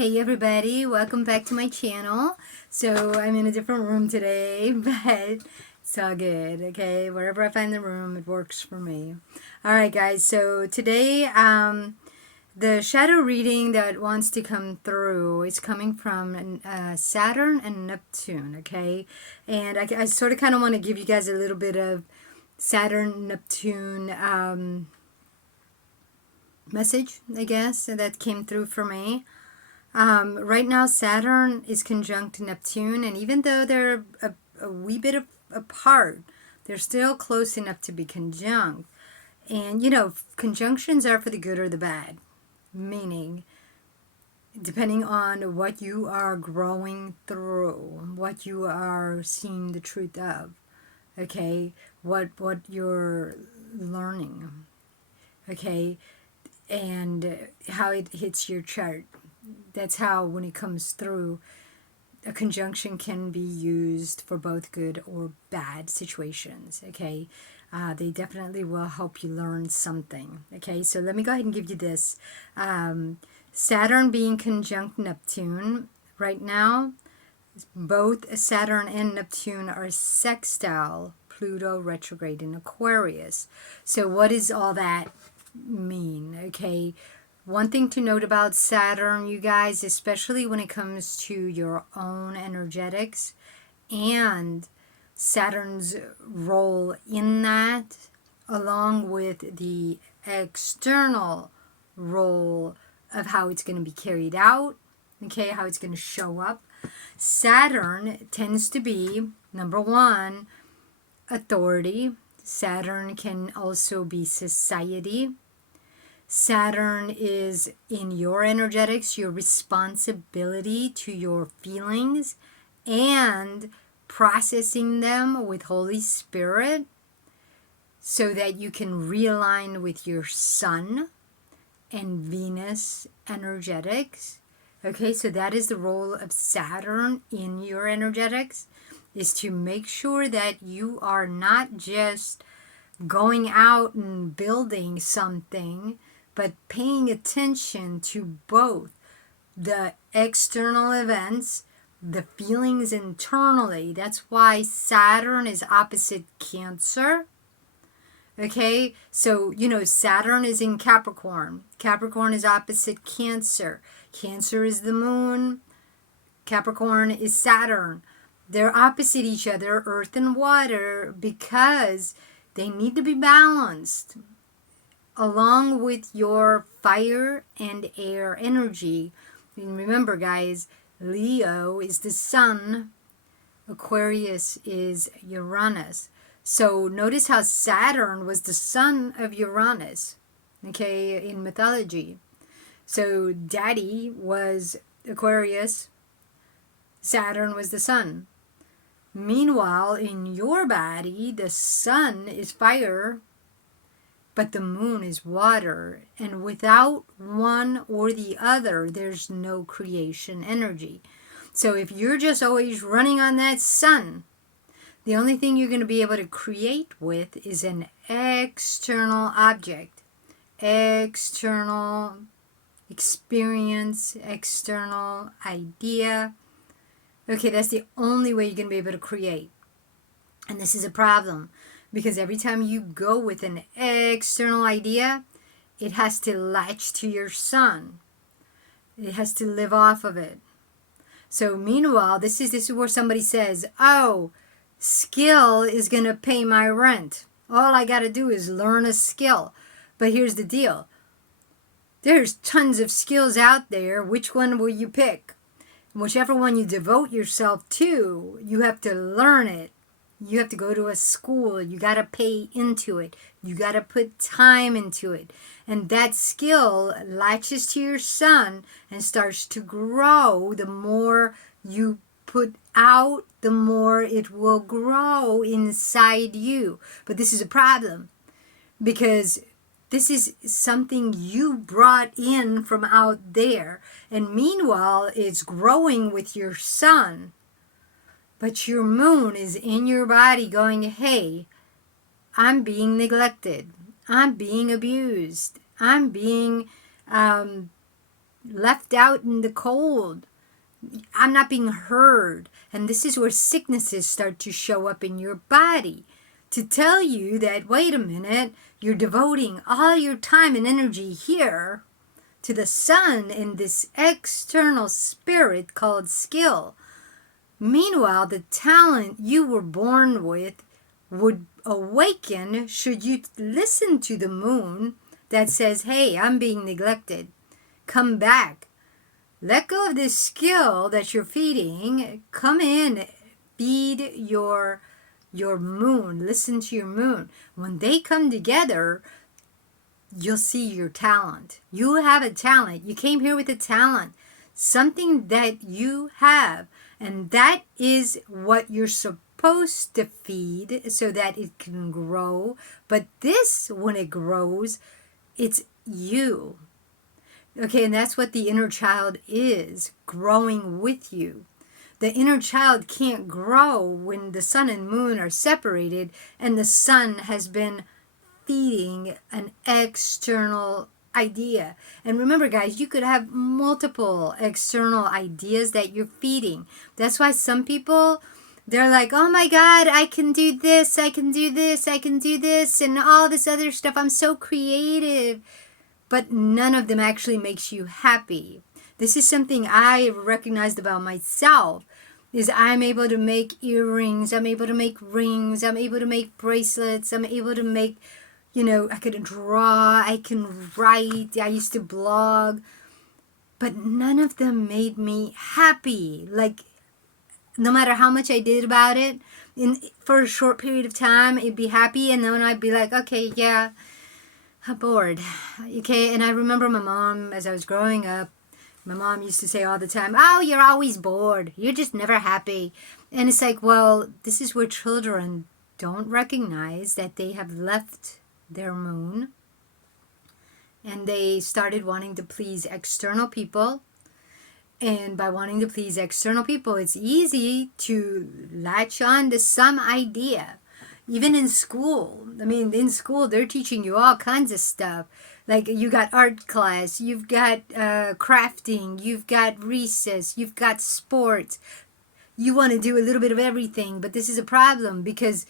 Hey everybody, welcome back to my channel. So I'm in a different room today, but it's all good, okay? Wherever I find the room, it works for me. Alright guys, so today the shadow reading that wants to come through is coming from Saturn and Neptune, okay? And I sort of kind of want to give you guys a little bit of Saturn, Neptune message, I guess, that came through for me. Right now, Saturn is conjunct Neptune, and even though they're a wee bit apart, they're still close enough to be conjunct. And, you know, conjunctions are for the good or the bad, meaning depending on what you are growing through, what you are seeing the truth of, okay, what you're learning, okay, and how it hits your chart. That's how, when it comes through, a conjunction can be used for both good or bad situations, okay? They definitely will help you learn something, okay? So let me go ahead and give you this. Saturn being conjunct Neptune, right now, both Saturn and Neptune are sextile Pluto retrograde in Aquarius. So what does all that mean, okay? One thing to note about Saturn, you guys, especially when it comes to your own energetics and Saturn's role in that, along with the external role of how it's going to be carried out, okay, how it's going to show up. Saturn tends to be, number one, authority. Saturn can also be society. Saturn is in your energetics, your responsibility to your feelings and processing them with Holy Spirit so that you can realign with your Sun and Venus energetics. Okay, so that is the role of Saturn in your energetics, is to make sure that you are not just going out and building something, but paying attention to both the external events, the feelings internally. That's why Saturn is opposite Cancer. Okay, so, you know, Saturn is in Capricorn. Capricorn is opposite Cancer. Cancer is the moon. Capricorn is Saturn. They're opposite each other, earth and water, because they need to be balanced along with your fire and air energy. And remember, guys, Leo is the sun, Aquarius is Uranus. So notice how Saturn was the son of Uranus, okay, in mythology. So Daddy was Aquarius, Saturn was the sun. Meanwhile, in your body, the sun is fire, but the moon is water. And without one or the other, there's no creation energy. So if you're just always running on that sun, the only thing you're going to be able to create with is an external object, external experience, external idea. Okay, that's the only way you're going to be able to create. And this is a problem, because every time you go with an external idea, it has to latch to your sun. It has to live off of it. So meanwhile, this is where somebody says, oh, skill is going to pay my rent. All I got to do is learn a skill. But here's the deal. There's tons of skills out there. Which one will you pick? Whichever one you devote yourself to, you have to learn it. You have to go to a school. You got to pay into it. You got to put time into it. And that skill latches to your sun and starts to grow. The more you put out, the more it will grow inside you. But this is a problem, because this is something you brought in from out there. And meanwhile, it's growing with your sun. But your moon is in your body going, hey, I'm being neglected. I'm being abused. I'm being left out in the cold. I'm not being heard. And this is where sicknesses start to show up in your body to tell you that, wait a minute, you're devoting all your time and energy here to the sun in this external spirit called skill. Meanwhile, the talent you were born with would awaken should you listen to the moon that says, hey, I'm being neglected. Come back. Let go of this skill that you're feeding. Come in. Feed your moon. Listen to your moon. When they come together, you'll see your talent. You have a talent. You came here with a talent. Something that you have. And that is what you're supposed to feed so that it can grow. But this, when it grows, it's you. Okay, and that's what the inner child is, growing with you. The inner child can't grow when the sun and moon are separated and the sun has been feeding an external idea. And remember, guys, you could have multiple external ideas that you're feeding. That's why some people, they're like, oh my God, I can do this, I can do this, I can do this, and all this other stuff. I'm so creative. But none of them actually makes you happy. This is something I recognized about myself, is I'm able to make earrings, I'm able to make rings, I'm able to make bracelets, I'm able to make, I could draw, I can write, I used to blog, but none of them made me happy. Like, no matter how much I did about it, for a short period of time, it'd be happy, and then I'd be like, okay, yeah, I'm bored. Okay, and I remember my mom, as I was growing up, my mom used to say all the time, oh, you're always bored. You're just never happy. And it's like, well, this is where children don't recognize that they have left their moon and they started wanting to please external people. And by wanting to please external people, it's easy to latch on to some idea. Even in school, in school, they're teaching you all kinds of stuff. Like, you got art class, you've got crafting, you've got recess, you've got sports. You want to do a little bit of everything, but this is a problem because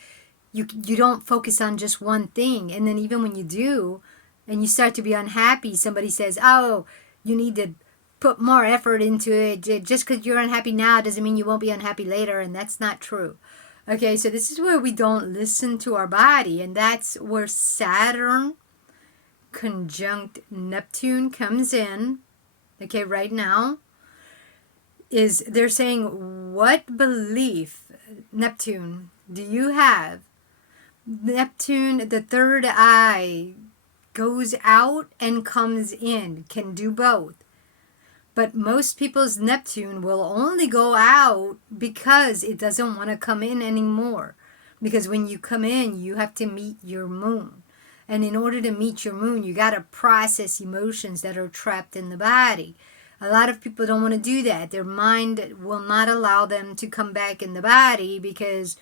you don't focus on just one thing. And then even when you do, and you start to be unhappy, somebody says, oh, you need to put more effort into it. Just because you're unhappy now doesn't mean you won't be unhappy later, and that's not true. Okay, so this is where we don't listen to our body, and that's where Saturn conjunct Neptune comes in. Okay, right now is they're saying, what belief, Neptune, do you have? Neptune, the third eye, goes out and comes in, can do both. But most people's Neptune will only go out because it doesn't want to come in anymore. Because when you come in, you have to meet your moon. And in order to meet your moon, you got to process emotions that are trapped in the body. A lot of people don't want to do that. Their mind will not allow them to come back in the body because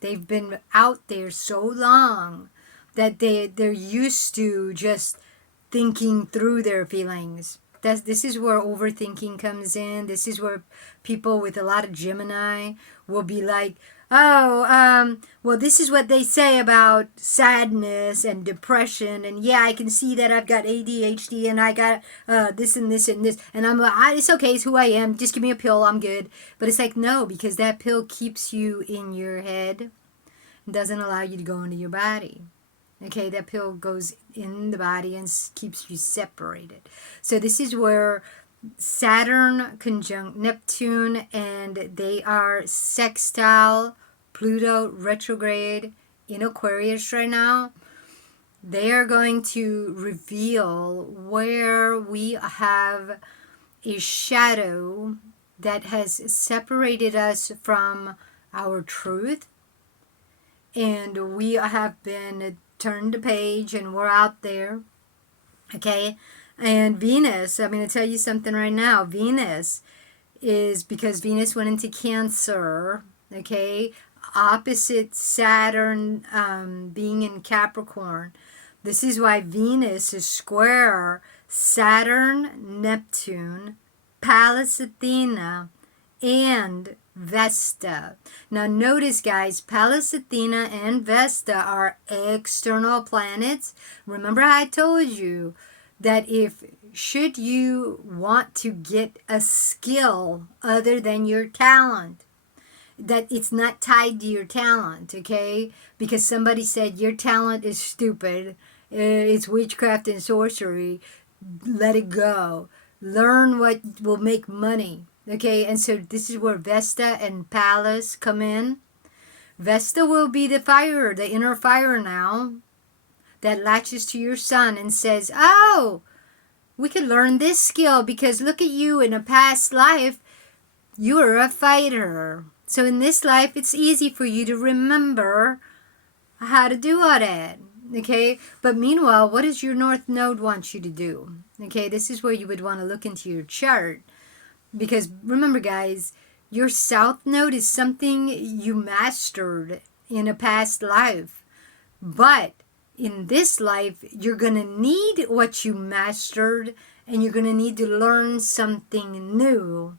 they've been out there so long that they're used to just thinking through their feelings. This is where overthinking comes in. This is where people with a lot of Gemini will be like, oh, well, this is what they say about sadness and depression. And yeah, I can see that I've got ADHD and I got this and this and this. And I'm like, it's okay, it's who I am. Just give me a pill, I'm good. But it's like, no, because that pill keeps you in your head. It doesn't allow you to go into your body. Okay, that pill goes in the body and keeps you separated. So this is where Saturn conjunct Neptune, and they are sextile Pluto retrograde in Aquarius right now. They are going to reveal where we have a shadow that has separated us from our truth, and we have been turned the page and we're out there. Okay, and Venus, I'm going to tell you something right now. Venus is, because Venus went into Cancer, okay, opposite Saturn being in Capricorn. This is why Venus is square Saturn, Neptune, Pallas Athena, and Vesta. Now notice, guys, Pallas Athena and Vesta are external planets. Remember I told you that should you want to get a skill other than your talent, that it's not tied to your talent, okay? Because somebody said your talent is stupid, it's witchcraft and sorcery, let it go. Learn what will make money, okay? And so this is where Vesta and Pallas come in. Vesta will be the fire, the inner fire now, that latches to your sun and says, oh, we could learn this skill because look at you in a past life, you were a fighter. So in this life, it's easy for you to remember how to do all that. Okay, but meanwhile, what does your North Node want you to do? Okay, this is where you would want to look into your chart. Because remember, guys, your South Node is something you mastered in a past life. But in this life, you're going to need what you mastered, and you're going to need to learn something new,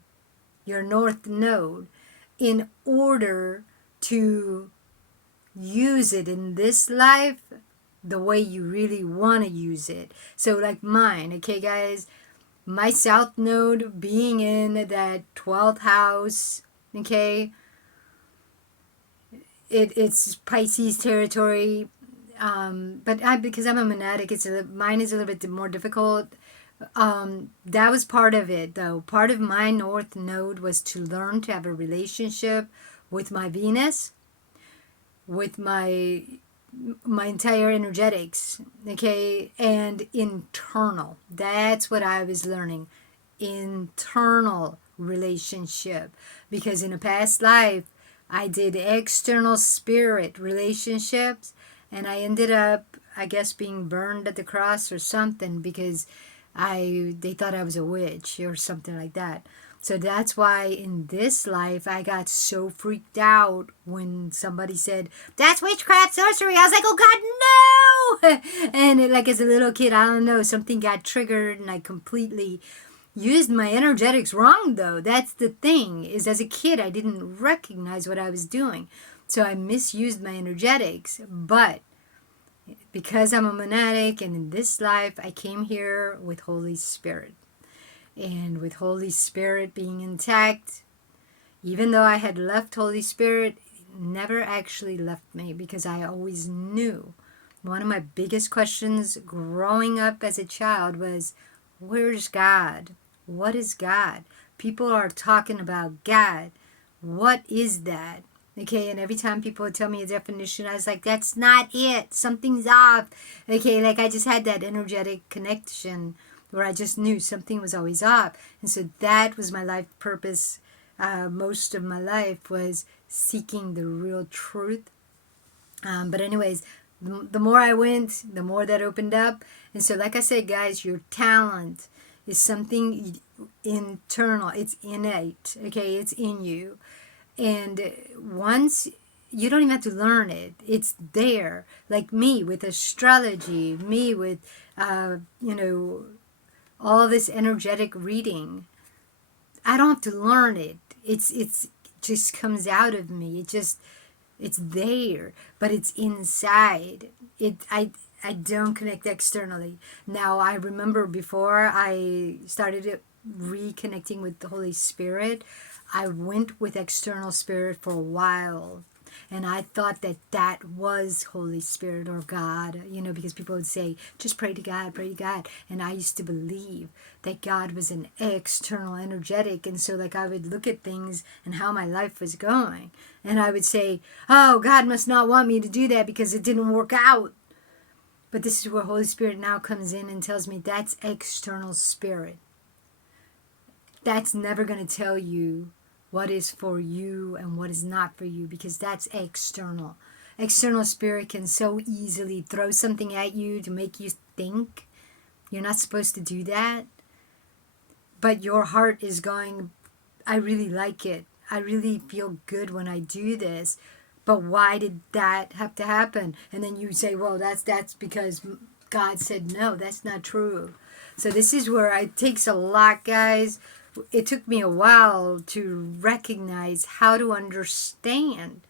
your North Node, in order to use it in this life the way you really want to use it. So like mine, okay, guys, my South Node being in that 12th house, okay, it's Pisces territory. But because I'm a monadic, mine is a little bit more difficult. That was part of it, though. Part of my North Node was to learn to have a relationship with my Venus, with my entire energetics, okay, and internal. That's what I was learning, internal relationship, because in a past life I did external spirit relationships, and I ended up, I guess, being burned at the cross or something because they thought I was a witch or something like that. So that's why in this life I got so freaked out when somebody said, that's witchcraft sorcery. I was like, oh God, no! And like as a little kid, I don't know, something got triggered and I completely used my energetics wrong, though. That's the thing, is as a kid I didn't recognize what I was doing. So I misused my energetics. But because I'm a monadic and in this life I came here with Holy Spirit. And with Holy Spirit being intact, even though I had left Holy Spirit, it never actually left me because I always knew. One of my biggest questions growing up as a child was, where's God? What is God? People are talking about God. What is that? Okay, and every time people would tell me a definition, I was like, that's not it. Something's off. Okay, like I just had that energetic connection where I just knew something was always off. And so that was my life purpose. Most of my life was seeking the real truth. But anyways, the more I went, the more that opened up. And so like I said, guys, your talent is something internal. It's innate. Okay, it's in you. And once, you don't even have to learn it. It's there. Like me with astrology, me with, all this energetic reading. I don't have to learn it. It's just comes out of me. It's there, but it's inside. I don't connect externally. Now I remember before I started reconnecting with the Holy Spirit, I went with external spirit for a while. And I thought that was Holy Spirit or God, because people would say, just pray to God, pray to God. And I used to believe that God was an external energetic. And so like I would look at things and how my life was going. And I would say, oh, God must not want me to do that because it didn't work out. But this is where Holy Spirit now comes in and tells me that's external spirit. That's never going to tell you what is for you and what is not for you, because that's external. External spirit can so easily throw something at you to make you think. You're not supposed to do that. But your heart is going, I really like it. I really feel good when I do this. But why did that have to happen? And then you say, well, that's because God said, no, that's not true. So this is where it takes a lot, guys. It took me a while to recognize how to understand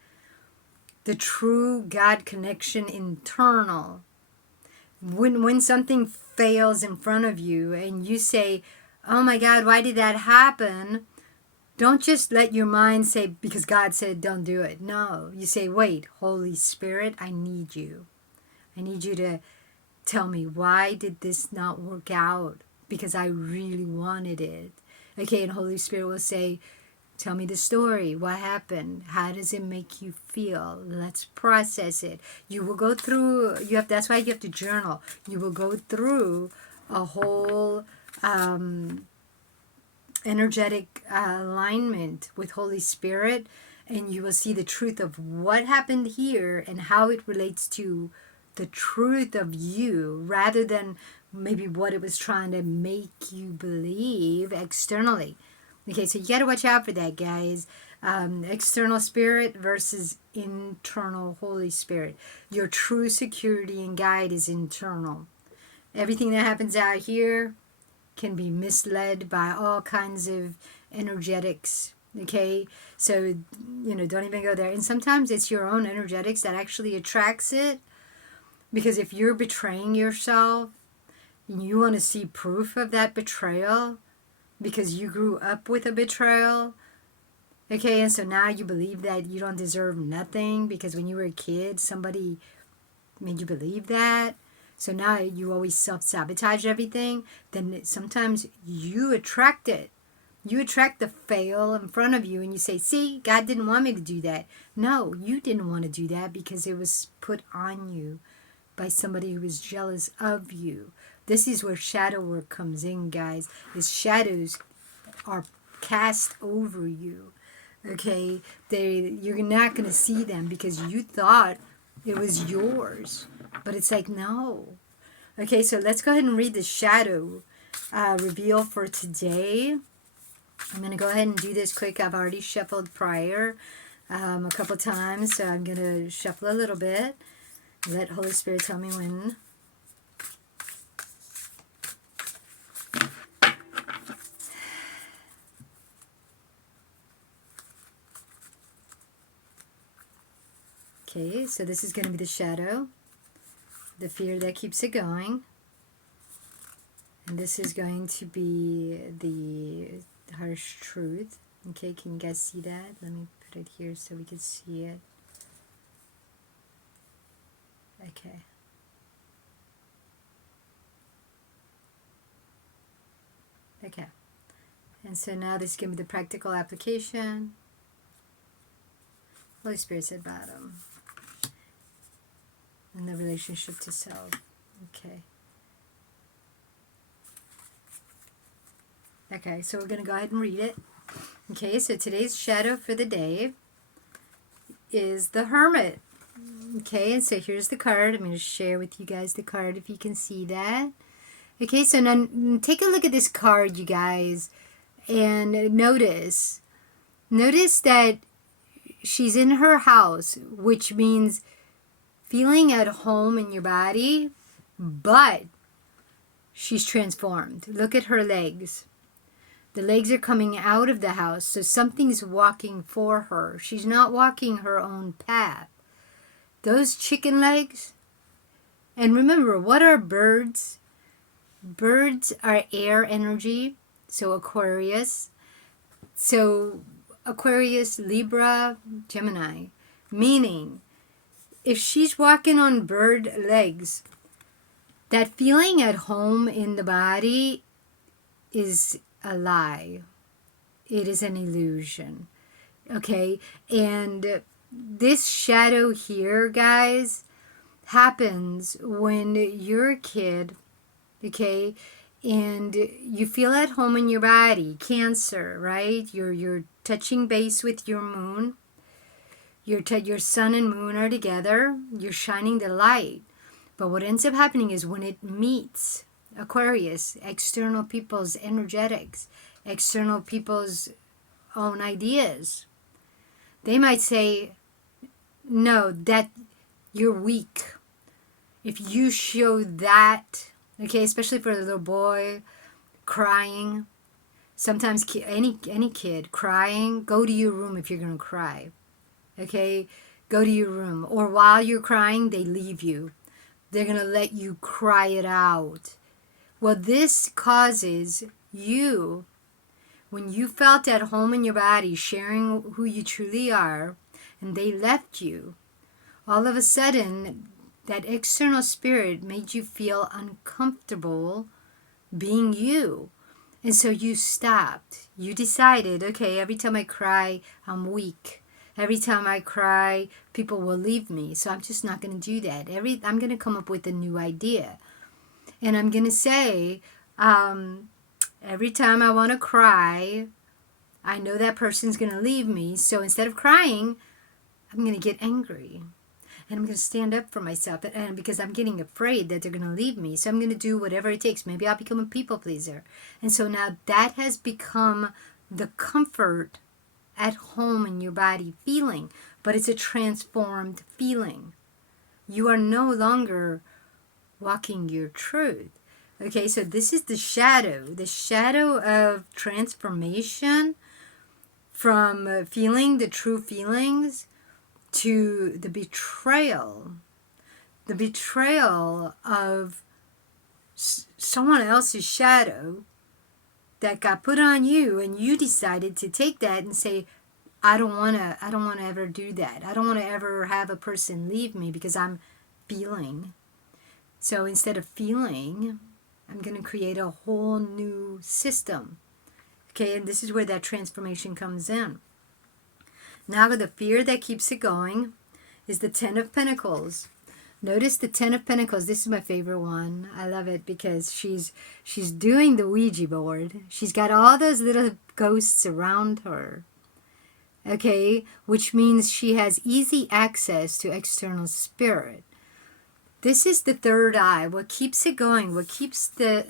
the true God connection internal. When something fails in front of you and you say, oh my God, why did that happen? Don't just let your mind say, because God said don't do it. No, you say, wait, Holy Spirit, I need you. I need you to tell me, why did this not work out? Because I really wanted it. Okay, and Holy Spirit will say, tell me the story. What happened? How does it make you feel? Let's process it. You will go through, that's why you have to journal. You will go through a whole energetic alignment with Holy Spirit, and you will see the truth of what happened here and how it relates to the truth of you, rather than maybe what it was trying to make you believe externally. Okay, so you got to watch out for that, guys. External spirit versus internal Holy Spirit. Your true security and guide is internal. Everything that happens out here can be misled by all kinds of energetics. Okay, so don't even go there. And sometimes it's your own energetics that actually attracts it, because if you're betraying yourself and you want to see proof of that betrayal because you grew up with a betrayal, okay, and so now you believe that you don't deserve nothing because when you were a kid somebody made you believe that. So now you always self-sabotage everything. Then sometimes you attract it. You attract the fail in front of you and you say, see, God didn't want me to do that. No, you didn't want to do that because it was put on you by somebody who was jealous of you. This is where shadow work comes in, guys. Is shadows are cast over you. Okay? You're not going to see them because you thought it was yours. But it's like, no. Okay, so let's go ahead and read the shadow reveal for today. I'm going to go ahead and do this quick. I've already shuffled prior a couple times, so I'm going to shuffle a little bit. Let Holy Spirit tell me when. Okay, so this is going to be the shadow, the fear that keeps it going. And this is going to be the harsh truth. Okay, can you guys see that? Let me put it here so we can see it. Okay. Okay. And so now this is going to be the practical application. Holy Spirit said bottom. And the relationship to self. Okay. Okay, so we're going to go ahead and read it. Okay, so today's shadow for the day is the Hermit. Okay, and so here's the card. I'm going to share with you guys the card if you can see that. Okay, so now take a look at this card, you guys, and notice that she's in her house, which means feeling at home in your body, but she's transformed. Look at her legs. The legs are coming out of the house, so something's walking for her. She's not walking her own path. Those chicken legs, and remember, what are birds? Birds are air energy, so Aquarius. So Aquarius, Libra, Gemini. Meaning, if she's walking on bird legs, that feeling at home in the body is a lie. It is an illusion. Okay? And this shadow here, guys, happens when you're a kid, okay, and you feel at home in your body. Cancer, right? You're touching base with your moon. Your sun and moon are together. You're shining the light. But what ends up happening is when it meets Aquarius, external people's energetics, external people's own ideas, they might say, no, that you're weak. if you show that, okay, especially for a little boy crying, sometimes any kid crying, go to your room if you're going to cry, okay? Go to your room. Or while you're crying, they leave you. They're going to let you cry it out. Well, this causes you, when you felt at home in your body, sharing who you truly are, and they left you, all of a sudden, that external spirit made you feel uncomfortable being you. And so you stopped. You decided, okay, every time I cry, I'm weak. Every time I cry, people will leave me. So I'm just not going to do that. I'm going to come up with a new idea. And I'm going to say, every time I want to cry, I know that person's going to leave me. So instead of crying, I'm going to get angry. And I'm going to stand up for myself. And because I'm getting afraid that they're going to leave me. So I'm going to do whatever it takes. Maybe I'll become a people pleaser. And so now that has become the comfort at home in your body feeling. But it's a transformed feeling. You are no longer walking your truth. Okay, so this is the shadow of transformation from feeling the true feelings to the betrayal of someone else's shadow that got put on you, and you decided to take that and say, I don't want to ever do that. I don't want to ever have a person leave me because I'm feeling. So instead of feeling, I'm going to create a whole new system. Okay, and this is where that transformation comes in. Now the fear that keeps it going is the Ten of Pentacles. Notice the Ten of Pentacles. This is my favorite one. I love it because she's doing the Ouija board. She's got all those little ghosts around her. Okay, which means she has easy access to external spirit. This is the third eye. What keeps it going, what keeps the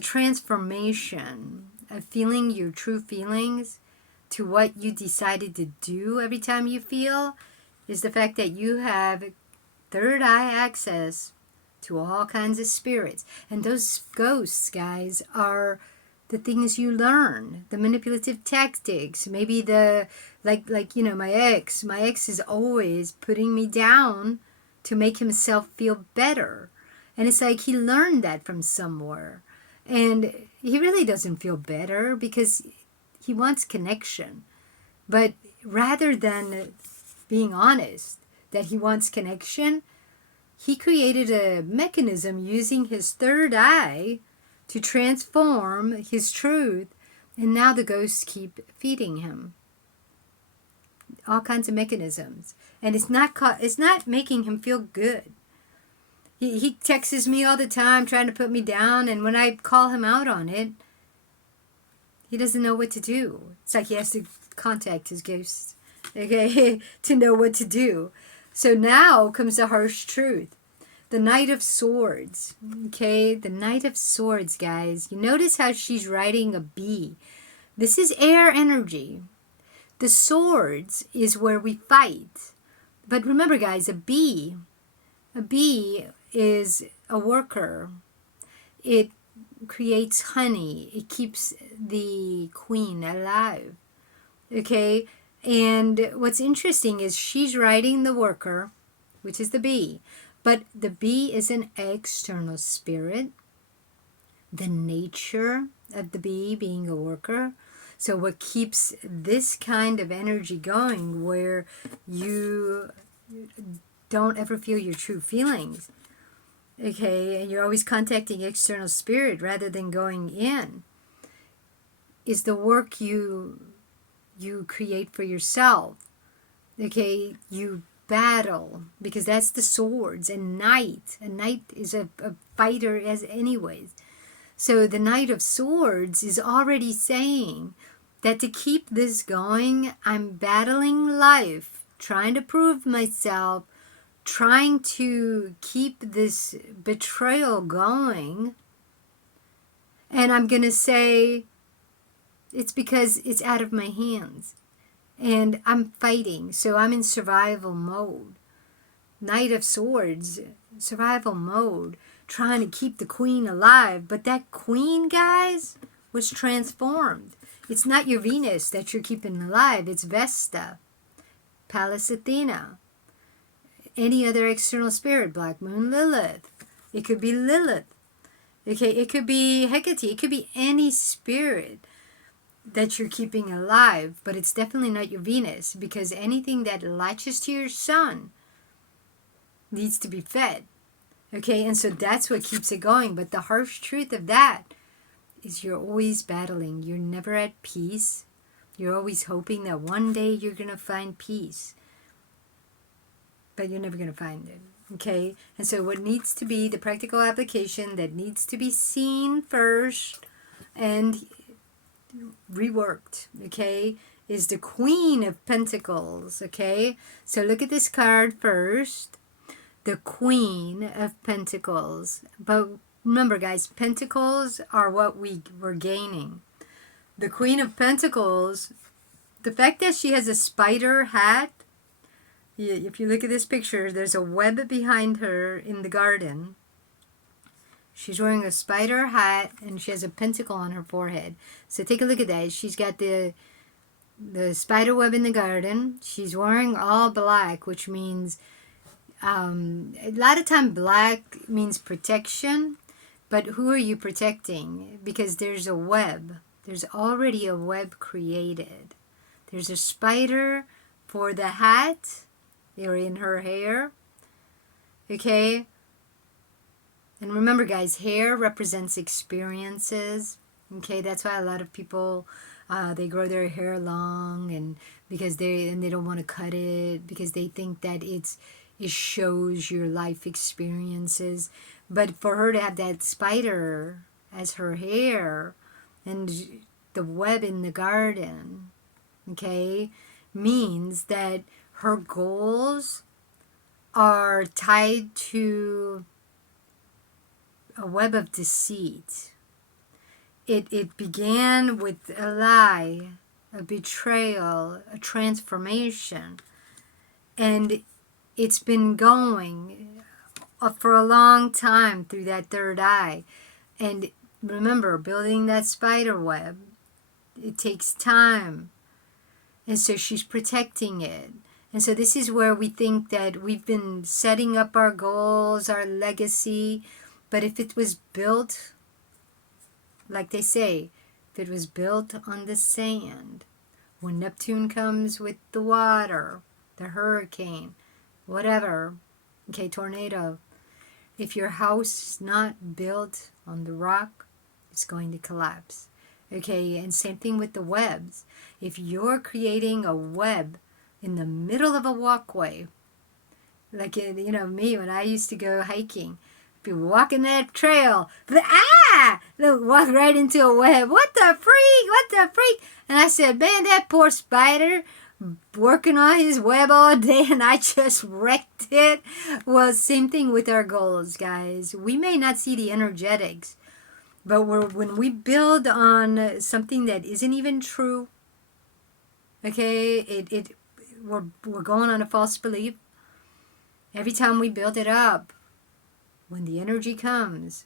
transformation of feeling your true feelings to what you decided to do every time you feel, is the fact that you have third eye access to all kinds of spirits. And those ghosts, guys, are the things you learn, the manipulative tactics, maybe like my ex is always putting me down to make himself feel better. And it's like he learned that from somewhere. And he really doesn't feel better because he wants connection. But rather than being honest that he wants connection, he created a mechanism using his third eye to transform his truth. And now the ghosts keep feeding him. All kinds of mechanisms. And it's not making him feel good. He texts me all the time trying to put me down, and when I call him out on it, he doesn't know what to do. It's like he has to contact his ghost, okay, to know what to do. So now comes the harsh truth. The Knight of Swords, okay, the Knight of Swords, guys. You notice how she's riding a bee. This is air energy. The swords is where we fight. But remember, guys, a bee is a worker. It creates honey. It keeps the queen alive. Okay? And what's interesting is she's riding the worker, which is the bee. But the bee is an external spirit. The nature of the bee being a worker. So what keeps this kind of energy going, where you don't ever feel your true feelings, okay, and you're always contacting external spirit rather than going in, is the work you create for yourself. Okay, you battle, because that's the swords. A knight is a fighter as anyways. So the Knight of Swords is already saying that to keep this going, I'm battling life, trying to prove myself, trying to keep this betrayal going. And I'm going to say it's because it's out of my hands. And I'm fighting, so I'm in survival mode. Knight of Swords, survival mode, trying to keep the queen alive. But that queen, guys, was transformed. It's not your Venus that you're keeping alive. It's Vesta, Pallas Athena, any other external spirit, Black Moon Lilith. It could be Lilith. Okay, it could be Hecate. It could be any spirit that you're keeping alive. But it's definitely not your Venus, because anything that latches to your sun needs to be fed. Okay, and so that's what keeps it going. But the harsh truth of that is you're always battling. You're never at peace. You're always hoping that one day you're going to find peace. But you're never going to find it. Okay, and so what needs to be the practical application that needs to be seen first and reworked, okay, is the Queen of Pentacles. Okay, so look at this card first. The Queen of Pentacles. But remember, guys, Pentacles are what we're gaining. The Queen of Pentacles, the fact that she has a spider hat, if you look at this picture, there's a web behind her in the garden. She's wearing a spider hat and she has a pentacle on her forehead. So take a look at that. She's got the spider web in the garden. She's wearing all black, which means a lot of time black means protection. But who are you protecting? Because there's a web. There's already a web created. There's a spider for the hat or in her hair. Okay? And remember, guys, hair represents experiences. Okay? That's why a lot of people, they grow their hair long and because they don't want to cut it because they think that it shows your life experiences. But for her to have that spider as her hair and the web in the garden, okay, means that her goals are tied to a web of deceit. It began with a lie, a betrayal, a transformation, and it's been going for a long time through that third eye. And remember, building that spider web, it takes time. And so she's protecting it. And so this is where we think that we've been setting up our goals, our legacy. But if it was built, like they say, if it was built on the sand, when Neptune comes with the water, the hurricane, whatever, okay, tornado, if your house is not built on the rock, it's going to collapse. Okay, and same thing with the webs. If you're creating a web in the middle of a walkway, like, you know, me, when I used to go hiking, be walking that trail, they'll walk right into a web. What the freak? And I said, man, that poor spider working on his web all day and I just wrecked it. Well, same thing with our goals, guys. We may not see the energetics, but when we build on something that isn't even true, okay, we're going on a false belief. Every time we build it up, when the energy comes,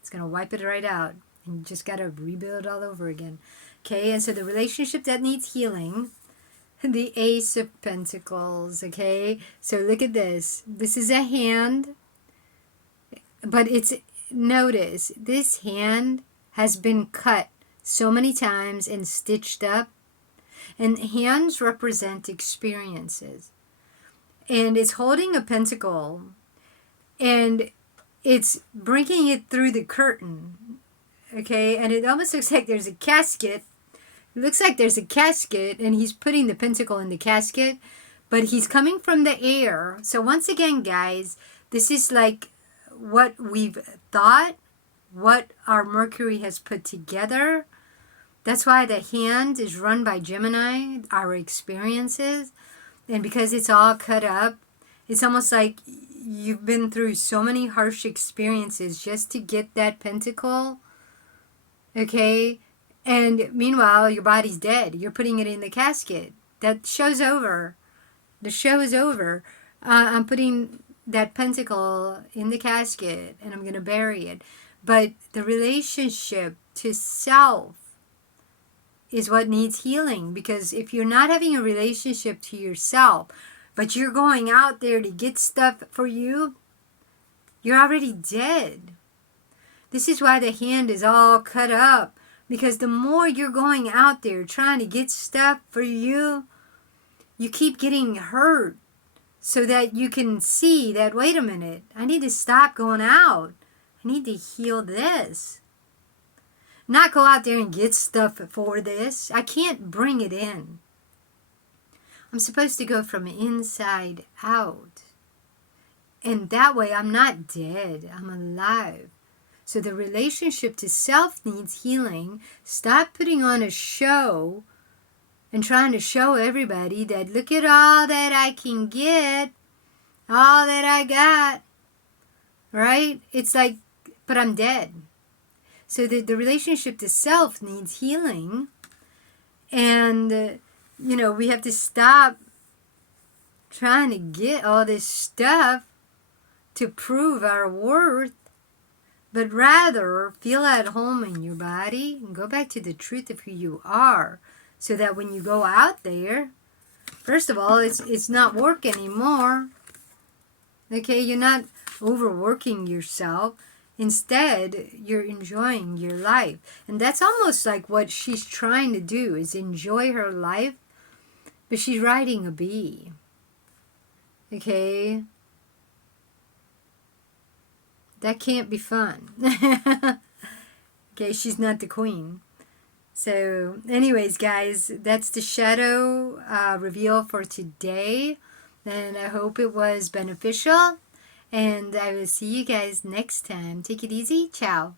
it's going to wipe it right out. And you just got to rebuild all over again. Okay, and so the relationship that needs healing, the Ace of Pentacles, okay? So look at this. This is a hand, but notice, this hand has been cut so many times and stitched up. And hands represent experiences. And it's holding a pentacle. And it's bringing it through the curtain. Okay? And it almost looks like there's a casket. It looks like there's a casket. And he's putting the pentacle in the casket. But he's coming from the air. So once again, guys, this is like what we've thought. What our Mercury has put together. That's why the hand is run by Gemini, our experiences. And because it's all cut up, it's almost like you've been through so many harsh experiences just to get that pentacle. Okay? And meanwhile, your body's dead. You're putting it in the casket. That show's over. The show is over. I'm putting that pentacle in the casket and I'm going to bury it. But the relationship to self is what needs healing, because if you're not having a relationship to yourself, but you're going out there to get stuff for you, you're already dead. This is why the hand is all cut up, because the more you're going out there trying to get stuff for you, you keep getting hurt, so that you can see that, wait a minute, I need to stop going out. I need to heal this. Not go out there and get stuff for this. I can't bring it in. I'm supposed to go from inside out. And that way I'm not dead. I'm alive. So the relationship to self needs healing. Stop putting on a show and trying to show everybody that, look at all that I can get, all that I got, right? It's like, but I'm dead. So the relationship to self needs healing. And, we have to stop trying to get all this stuff to prove our worth, but rather feel at home in your body and go back to the truth of who you are, so that when you go out there, first of all, it's not work anymore. Okay, you're not overworking yourself. Instead, you're enjoying your life. And that's almost like what she's trying to do, is enjoy her life, but she's riding a bee. Okay? That can't be fun. Okay, she's not the queen. So, anyways, guys, that's the shadow reveal for today. And I hope it was beneficial. And I will see you guys next time. Take it easy. Ciao.